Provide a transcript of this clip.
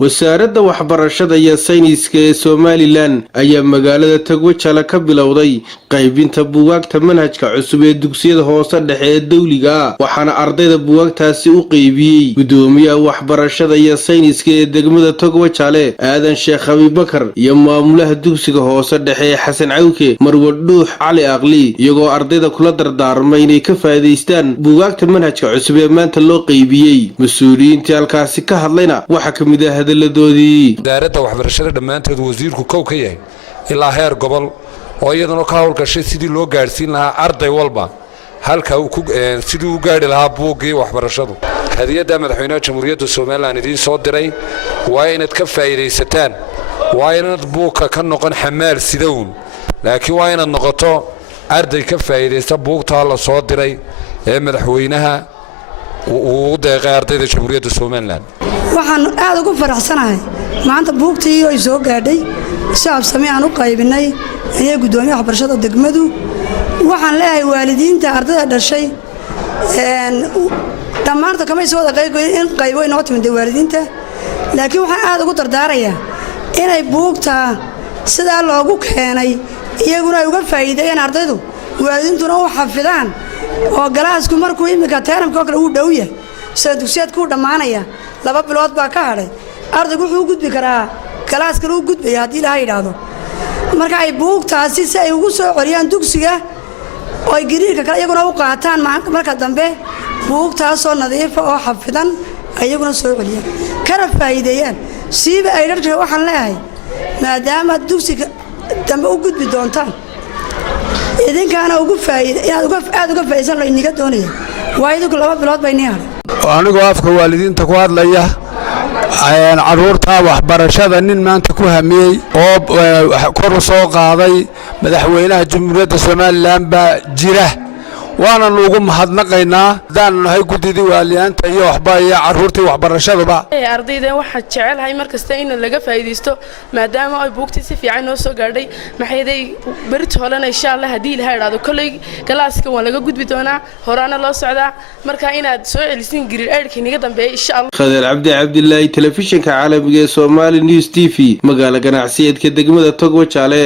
wasaaradda waxbarashada iyo sayniska ee Somaliland ayaa magaalada Togwajala ka bilowday qaybinta buugaagta manhajka cusub ee dugsiyada hoose dhexe ee dawliga waxaana ardayda buugaagtaasi u qaybiyay gudoomiyaha waxbarashada iyo sayniska ee degmada Togwajale Aadan Sheekh Abubakar iyo maamulaha dugsiga hoose dhexe ee Xasan Cawke Marwaduux Cali Aqli iyagoo ardayda kula dardaarmay inay ka faa'iideystaan buugaagta manhajka cusub ee maanta loo qaybiyay mas'uuliyiinta halkaasi ka hadlayna waxa kamid ah wasaaradda waxbarashada dhamaanteed wasiirku kow ka yahay ilaa heer gobol oo iyaduna ka hawlgashay sidii loo gaarsiin lahaa arday walba halka sidii uu gaari lahaa buuggii waxbarashadu hadiyada madaxweynaha jamhuuriyadda Soomaaliland idin soo diray waa inaad ka faa'iideysataan waa inaad buugka ka noqon xamaal sidown laakiin waa inaad noqoto arday ka faa'iideysta buugta la soo diray ee madaxweynaha uu deeqay ardayda jamhuuriyadda Soomaaliland waxaan aad ugu faraxsanahay maanta buugtii ay soo gaadhay shacab sameeyaan u qaybinay ee gudoomiyaha waxbarashada degmadu waxaan leeyahay waalidiinta ardayda dhashay dhamaantood kama soo wada qaybo inoo timid waalidiinta laakiin waxaan aad ugu dardaarayaa inay buugta sida loogu keenay iyaguna ay uga faa'iideeyaan ardaydu waalidiintuna u xafidaan oo galaasku markuu imika teeramka kale uu dhow yahay sida dugsiyeedku dhamaanaya 2 bilood baa ka hadhay ardaygu wuxuu gudbi karaa galaaska uu gudbay hadii la yiraahdo marka ay buugtaasi si ay ugu soo qoriyaan dugsiga oo ay gariirka kale iyaguna u qaataan marka dambe buugtaas oo nadiif oo xafidan ayaguna soo qoriyaan kana faa'iideeyaan siiba ay dharka waxaan leeyahay maadaama dugsiga dambe u gudbi doontaan idinkaana ugu faa'iido inaad uga faa'iideysan loo iniga doonaya waa idinku 2 bilood bay niyaar anigoo afka waalidiinta ku hadlaya caruurta waxbarashada nin maanta ku hamiyay oo kor u soo qaaday madaxweynaha jamhuuriyadda Soomaaliland baa jira waana ugu mahadnaqaynaa hadaan nahay gudidii waaliyaanta iyo waxbarashada caruurtii waxbarashadaba ardayda waxa jecelahay markasta in laga faa'iideysto maadaama ay buugtii si fiican oo soo gaadhay maxayday barit holana insha Allah hadii la yiraahdo kulay galaaska waa laga gudbi doonaa horaana loo socdaa marka inaad soo celisin gariir eerkii niga dambeeyay insha Allah Khadar Cabdi telefishinka caalamiga ee Somali News TV magaala ganacsiyeedka degmada Togwajale